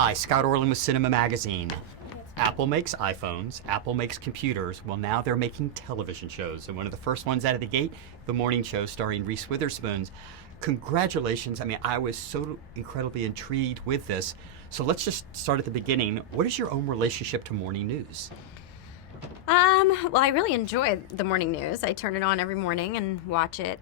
Hi, Scott Orlin with Cinema Magazine. Apple makes iPhones, Apple makes computers. Well, now they're making television shows. And one of the first ones out of the gate, the morning show starring Reese WItherspoon. Congratulations. I mean, I was so incredibly intrigued with this. So let's just start at the beginning. What is your own relationship to morning news? Well, I really enjoy the morning news. I turn it on every morning and watch it.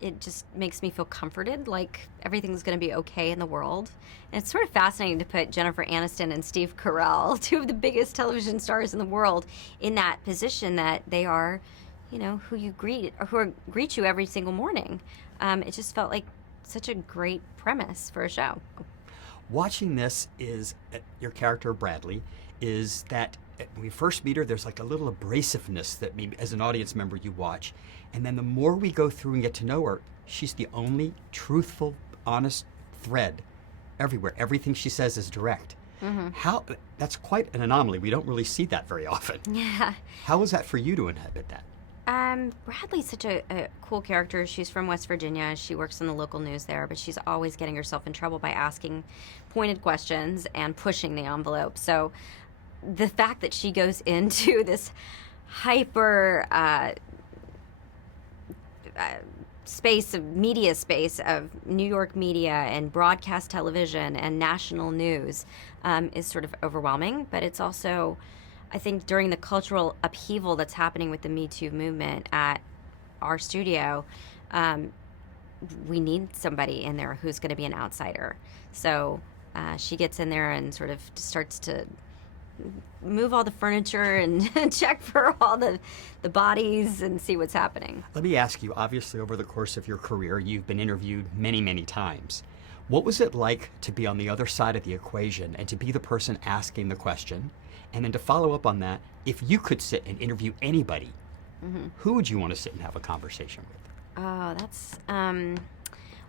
It just makes me feel comforted, like everything's going to be okay in the world. And it's sort of fascinating to put Jennifer Aniston and Steve Carell, two of the biggest television stars in the world, in that position that they are, you know, who greet you every single morning. It just felt like such a great premise for a show. Watching this is, your character Bradley, is that when we first meet her, there's like a little abrasiveness that maybe as an audience member you watch. And then the more we go through and get to know her, she's the only truthful, honest thread everywhere. Everything she says is direct. Mm-hmm. That's quite an anomaly. We don't really see that very often. Yeah. How was that for you to inhabit that? Bradley's such a cool character. She's from West Virginia. She works in the local news there, but she's always getting herself in trouble by asking pointed questions and pushing the envelope. So the fact that she goes into this hyper media space of New York media and broadcast television and national news is sort of overwhelming, but it's also, I think, during the cultural upheaval that's happening with the Me Too movement at our studio, we need somebody in there who's going to be an outsider. So she gets in there and sort of starts to move all the furniture and check for all the bodies and see what's happening. Let me ask you, obviously over the course of your career, you've been interviewed many, many times. What was it like to be on the other side of the equation and to be the person asking the question? And then to follow up on that, if you could sit and interview anybody, who would you want to sit and have a conversation with? Oh, that's...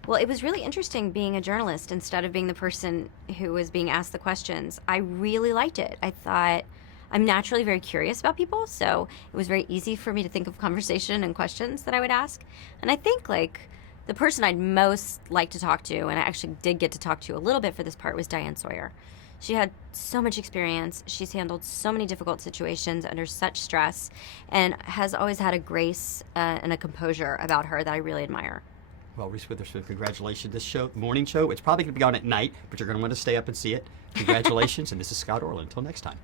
Well, it was really interesting being a journalist instead of being the person who was being asked the questions. I really liked it. I thought I'm naturally very curious about people, so it was very easy for me to think of conversation and questions that I would ask. And I think, like, the person I'd most like to talk to, and I actually did get to talk to a little bit for this part, was Diane Sawyer. She had so much experience. She's handled so many difficult situations under such stress and has always had a grace and a composure about her that I really admire. Well, Reese WItherspoon, congratulations. This show, morning show, it's probably going to be on at night, but you're going to want to stay up and see it. Congratulations, and this is Scott Orlin. Until next time.